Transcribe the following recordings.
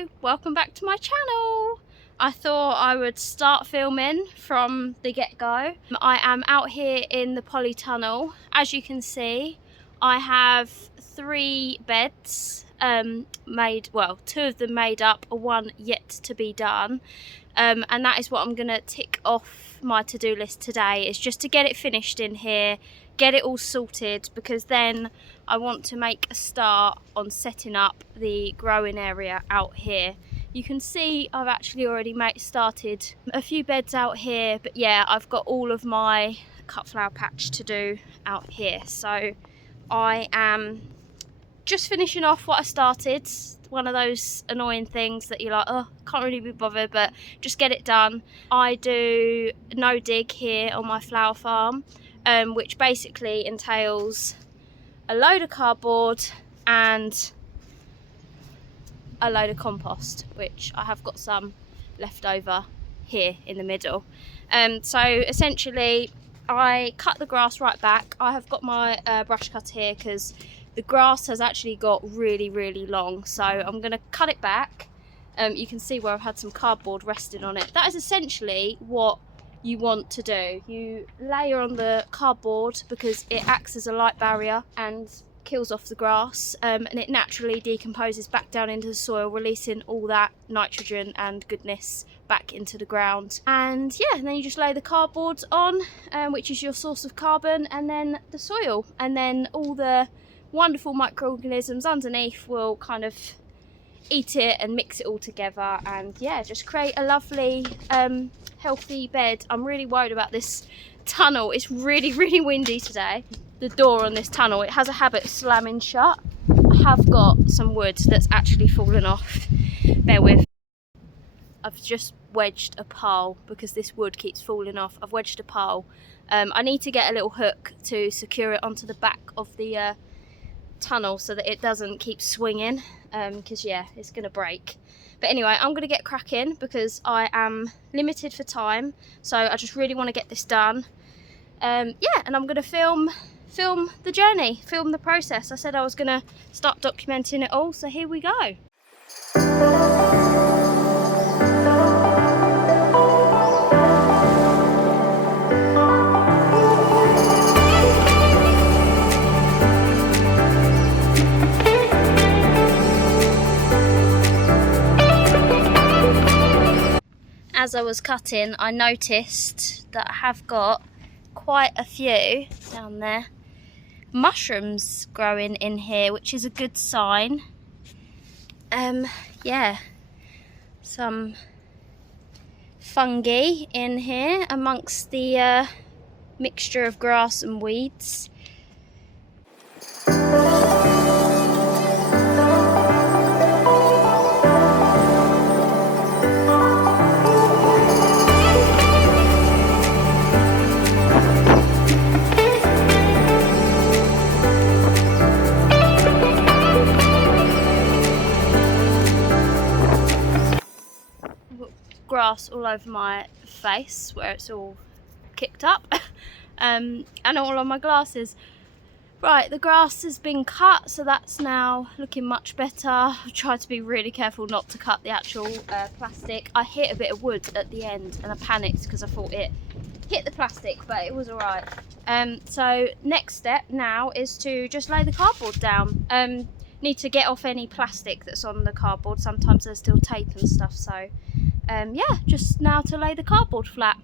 Hello, welcome back to my channel. I thought I would start filming from the get-go. I am out here in the polytunnel. As you can see, I have 3 beds made, well, 2 of them made up, one yet to be done. And that is what I'm gonna tick off my to-do list today, is just to get it finished in here, get it all sorted, because then I want to make a start on setting up the growing area out here. You can see I've actually already started a few beds out here, but yeah, I've got all of my cut flower patch to do out here. So I am just finishing off what I started. One of those annoying things that you're like, oh, can't really be bothered, but just get it done. I do no dig here on my flower farm, which basically entails a load of cardboard and a load of compost, which I have got some left over here in the middle. So essentially I cut the grass right back. I have got my brush cut here because the grass has actually got really long, so I'm going to cut it back. You can see where I've had some cardboard resting on it. That is essentially what you want to do. You layer on the cardboard because it acts as a light barrier and kills off the grass, and it naturally decomposes back down into the soil, releasing all that nitrogen and goodness back into the ground. And yeah, and then you just lay the cardboard on, which is your source of carbon, and then the soil, and then all the wonderful microorganisms underneath will kind of eat it and mix it all together, and yeah, just create a lovely healthy bed. I'm really worried about this tunnel. It's really windy today. The door on this tunnel, it has a habit of slamming shut. I have got some wood that's actually fallen off. Bear with. I've just wedged a pole because this wood keeps falling off. I've wedged a pole. I need to get a little hook to secure it onto the back of the tunnel so that it doesn't keep swinging, because yeah, it's gonna break. But anyway, I'm gonna get cracking because I am limited for time, so I just really want to get this done. Yeah, and I'm gonna film the journey, film the process. I said I was gonna start documenting it all, so here we go. As I was cutting, I noticed that I have got quite a few down there mushrooms growing in here, which is a good sign. Yeah, some fungi in here amongst the mixture of grass and weeds. Grass all over my face where it's all kicked up and all on my glasses. Right, the grass has been cut, so that's now looking much better. I tried to be really careful not to cut the actual plastic. I hit a bit of wood at the end and I panicked because I thought it hit the plastic, but it was alright. So next step now is to just lay the cardboard down. Need to get off any plastic that's on the cardboard. Sometimes there's still tape and stuff, so yeah, just now to lay the cardboard flat.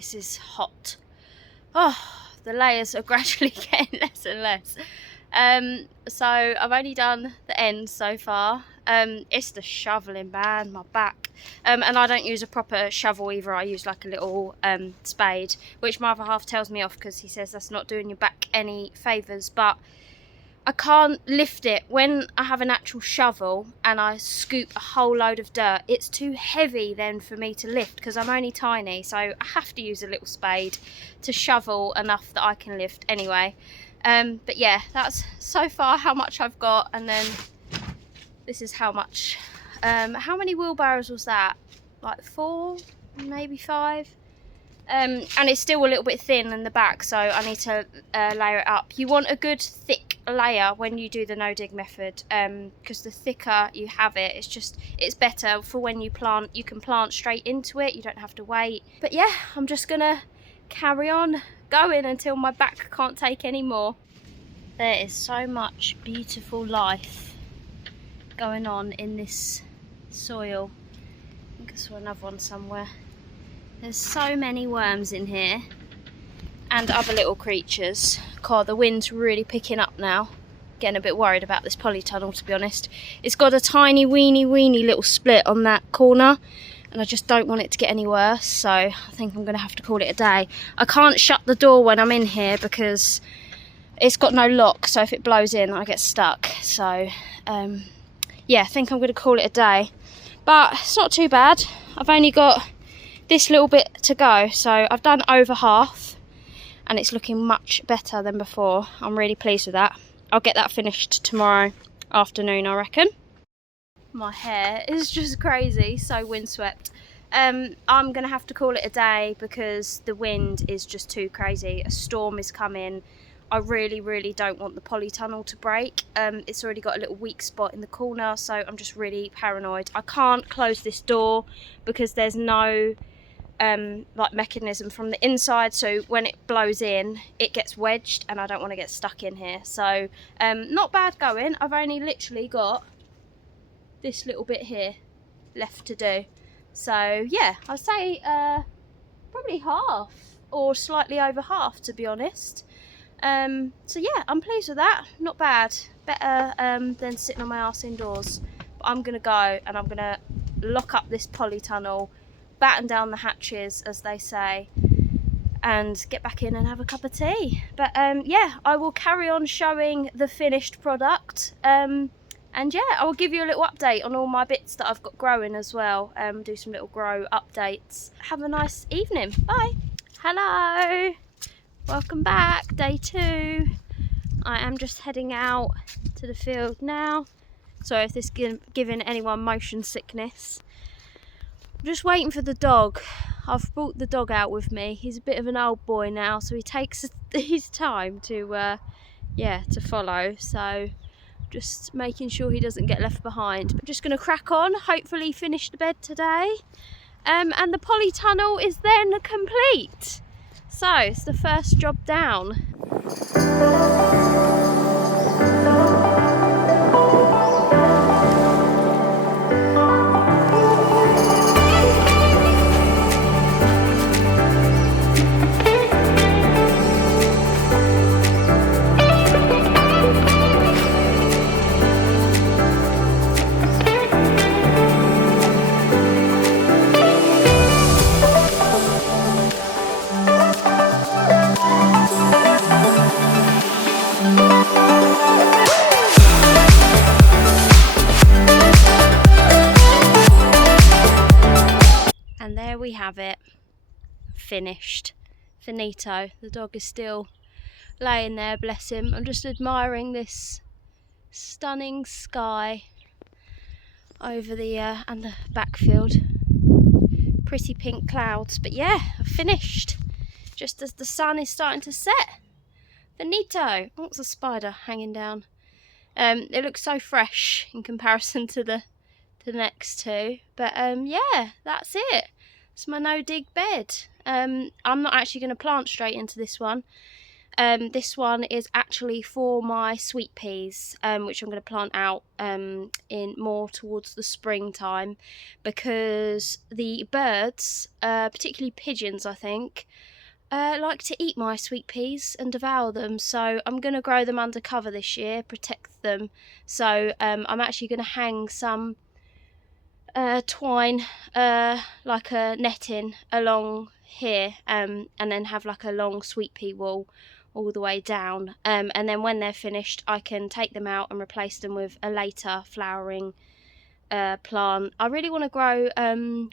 This is hot. Oh, the layers are gradually getting less and less. So I've only done the end so far. It's the shoveling, man, my back. And I don't use a proper shovel either. I use like a little spade, which my other half tells me off because he says that's not doing your back any favours. But I can't lift it. When I have an actual shovel and I scoop a whole load of dirt, it's too heavy then for me to lift because I'm only tiny, so I have to use a little spade to shovel enough that I can lift anyway. But yeah, that's so far how much I've got, and then this is how much. How many wheelbarrows was that? Like 4, maybe 5. And it's still a little bit thin in the back, so I need to layer it up. You want a good thick layer when you do the no dig method, because the thicker you have it, it's better for when you plant. You can plant straight into it, you don't have to wait. But yeah, I'm just gonna carry on going until my back can't take any more. There is so much beautiful life going on in this soil. I think I saw another one somewhere. There's so many worms in here and other little creatures. God, the wind's really picking up now. Getting a bit worried about this polytunnel, to be honest. It's got a tiny weeny little split on that corner and I just don't want it to get any worse, so I think I'm going to have to call it a day. I can't shut the door when I'm in here because it's got no lock, so if it blows in I get stuck. So yeah, I think I'm going to call it a day. But it's not too bad. I've only got this little bit to go, so I've done over half and it's looking much better than before. I'm really pleased with that. I'll get that finished tomorrow afternoon, I reckon. My hair is just crazy, so windswept. I'm gonna have to call it a day because the wind is just too crazy. A storm is coming. I really don't want the polytunnel to break. It's already got a little weak spot in the corner, so I'm just really paranoid. I can't close this door because there's no like mechanism from the inside, so when it blows in it gets wedged and I don't want to get stuck in here. So not bad going. I've only literally got this little bit here left to do, so yeah, I'd say probably half or slightly over half, to be honest. So yeah, I'm pleased with that. Not bad. Better than sitting on my arse indoors. But I'm gonna go and I'm gonna lock up this polytunnel, batten down the hatches, as they say, and get back in and have a cup of tea. But yeah, I will carry on showing the finished product, and yeah, I will give you a little update on all my bits that I've got growing as well. Do some little grow updates. Have a nice evening. Bye. Hello, welcome back. Day 2. I am just heading out to the field now. Sorry if this is giving anyone motion sickness. I'm just waiting for the dog. I've brought the dog out with me. He's a bit of an old boy now, so he takes his time to yeah, to follow. So just making sure he doesn't get left behind. I'm just going to crack on, hopefully finish the bed today. And the polytunnel is then complete. So it's the first job down. And there we have it, finished, finito. The dog is still laying there, bless him. I'm just admiring this stunning sky over the and the backfield. Pretty pink clouds, but yeah, I've finished just as the sun is starting to set. Finito. Oh, it's a spider hanging down. It looks so fresh in comparison to the next two, but yeah, that's it. It's my no dig bed. I'm not actually going to plant straight into this one. This one is actually for my sweet peas, which I'm going to plant out in more towards the springtime, because the birds, particularly pigeons I think, like to eat my sweet peas and devour them. So I'm going to grow them under cover this year, protect them. So I'm actually going to hang some twine, like a netting along here, and then have like a long sweet pea wall all the way down, and then when they're finished I can take them out and replace them with a later flowering plant. I really want to grow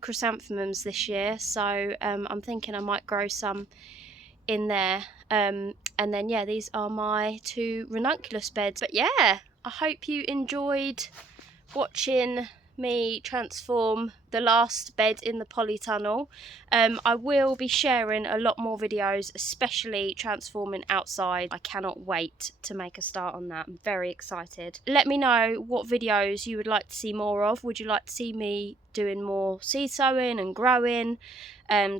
chrysanthemums this year, so I'm thinking I might grow some in there, and then yeah, these are my 2 ranunculus beds. But yeah, I hope you enjoyed watching me transform the last bed in the polytunnel. I will be sharing a lot more videos, especially transforming outside. I cannot wait to make a start on that. I'm very excited. Let me know what videos you would like to see more of. Would you like to see me doing more seed sowing and growing,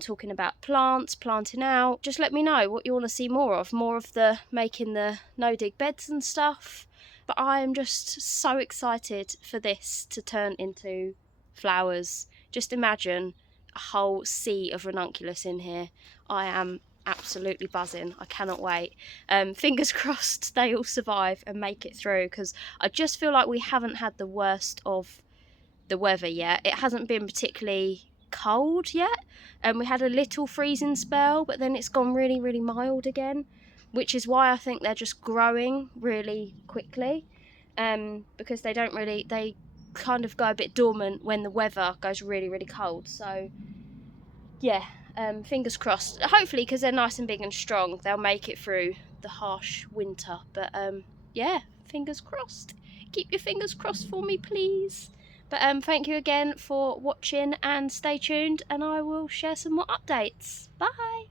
talking about plants, planting out? Just let me know what you want to see more of the making the no dig beds and stuff. But I am just so excited for this to turn into flowers. Just imagine a whole sea of ranunculus in here. I am absolutely buzzing. I cannot wait. Fingers crossed they all survive and make it through, because I just feel like we haven't had the worst of the weather yet. It hasn't been particularly cold yet, and we had a little freezing spell, but then it's gone really, really mild again, which is why I think they're just growing really quickly, because they kind of go a bit dormant when the weather goes really, really cold. So yeah, fingers crossed. Hopefully, because they're nice and big and strong, they'll make it through the harsh winter. But yeah, fingers crossed. Keep your fingers crossed for me, please. But thank you again for watching, and stay tuned, and I will share some more updates. Bye.